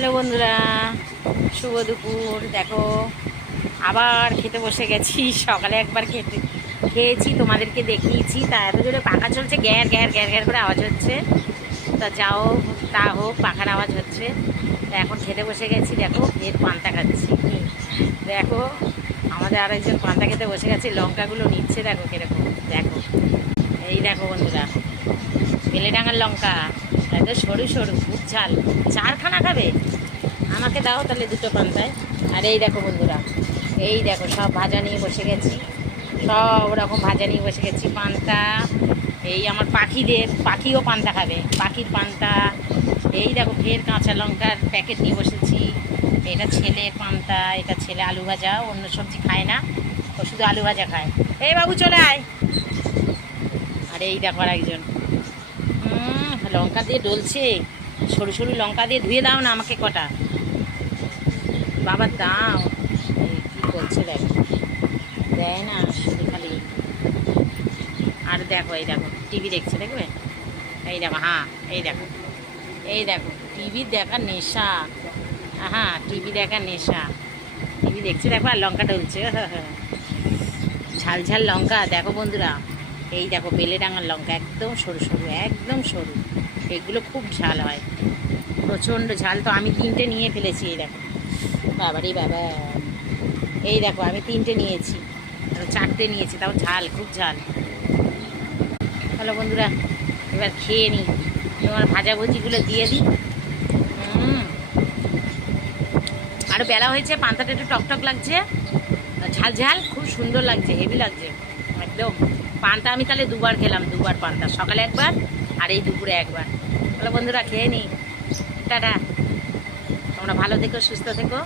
Hello বন্ধুরা, শুভ দুপুর। দেখো আবার খেতে বসে গেছি। সকালে একবার খেয়েছি, তোমাদেরকে দেখিয়েছি। তা এত জোরে পাখা চলছে, গ্যার গ্যার গ্যার গ্যার করে আওয়াজ হচ্ছে। তা যাও তা হোক, পাখার আওয়াজ হচ্ছে। তা এখন খেতে বসে গেছি। দেখো ফের পান্তা খাচ্ছি। দেখো আমাদের আরেকজন পান্তা খেতে বসে গেছে, লঙ্কাগুলো নিচ্ছে। দেখো কিরকম, দেখো এই দেখো বন্ধুরা, বেলেডাঙার লঙ্কা, এত সরু সরু, খুব ঝাল। চারখানা খাবে? আমাকে দাও তাহলে দুটো পান্তায়। আর এই দেখো বন্ধুরা, এই দেখো সব ভাজা নিয়ে বসে গেছি, সব রকম ভাজা নিয়ে বসে গেছি। পান্তা, এই আমার পাখিও পান্তা খাবে, পাখির পান্তা। এই দেখো ফের কাঁচা লঙ্কার প্যাকেট নিয়ে বসেছি। এটা ছেলের পান্তা, এটা ছেলে আলু ভাজা, অন্য সবজি খায় না, ও শুধু আলু ভাজা খায়। এই বাবু চলে আয়। আর এই দেখো আর একজন লঙ্কা দিয়ে ডলছে, সরু সরু লঙ্কা দিয়ে। ধুয়ে দাও না আমাকে কটা, বাবা দাও। কী করছে দেখো, দেয় না শুধু খালি। আর দেখো এই দেখো টিভি দেখছে, দেখবে? এই দেখো, হ্যাঁ এই দেখো, এই দেখো টিভি দেখার নেশা। হ্যাঁ টিভি দেখার নেশা, টিভি দেখছে দেখো, আর লঙ্কা ডলছে। ঝাল ঝাল লঙ্কা। দেখো বন্ধুরা, এই দেখো বেলেডাঙার লঙ্কা, একদম সরু সরু, একদম সরু। এগুলো খুব ঝাল হয়, প্রচণ্ড ঝাল। তো আমি 3টে নিয়ে ফেলেছি। এই দেখো বাবারই বাবা, এই দেখো আমি 3টে নিয়েছি, 4টে নিয়েছি, তাও ঝাল, খুব ঝাল। হ্যালো বন্ধুরা, এবার খেয়ে নিই, তোমার ভাজাভুজিগুলো দিয়ে দিই। আরও বেলা হয়েছে, পান্তাটা একটু টকটক লাগছে, ঝাল ঝাল, খুব সুন্দর লাগছে, হেভি লাগছে একদম। পান্তা আমি তাহলে 2বার খেলাম, 2বার পান্তা, সকালে একবার আর এই দুপুরে একবার। হ্যালো বন্ধুরা, খেয়ে নিই, টাটা। তোমরা ভালো থেকো, সুস্থ থেকো।